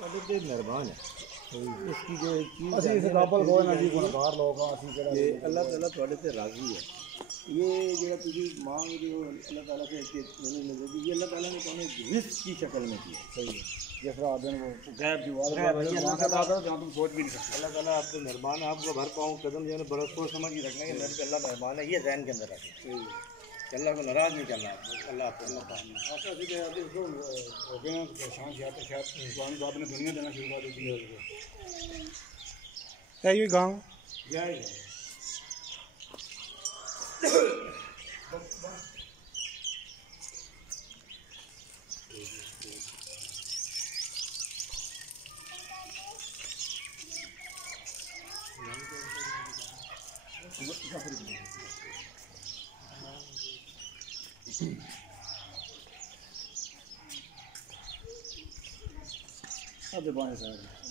ते मेहरबान है इसकी जो एक चीज़ ਅਸੀਂ ਇਸ ਕਾਬਲ ਕੋਈ ਨਾ ਜੀ ਗੁਨਾਹਗਾਰ ਲੋਕ ਹਾਂ ਅਸੀਂ ये ਕਿਹੜਾ अल्लाह ताला थोड़े से राज़ी है ये जो तुझी मांग रही हो अल्लाह ताला से कि नहीं मिलेगी ये अल्लाह ताला ने तुम्हें रिस्क की शक्ल में दिया सही है जिस तरह आदमी वो गैर दीवार अल्लाह ताला जहाँ तुम सोच भी नहीं सकते अल्लाह ताला आपको मेहरबान है आपको भर पाऊँ कदम जो है बड़ा सोच समझ के रखना कि मेरे पे अल्लाह मेहरबान है ये जहन के अंदर रखें कि अल्लाह को नाराज़ नहीं करना आपको अल्लाह आपको ऐसा सीधे आदमी को हो गए ना परेशान शायद भगवान बाप ने दुनिया देना शुरू कर दी है ये गाँव जय अब बाएं साइड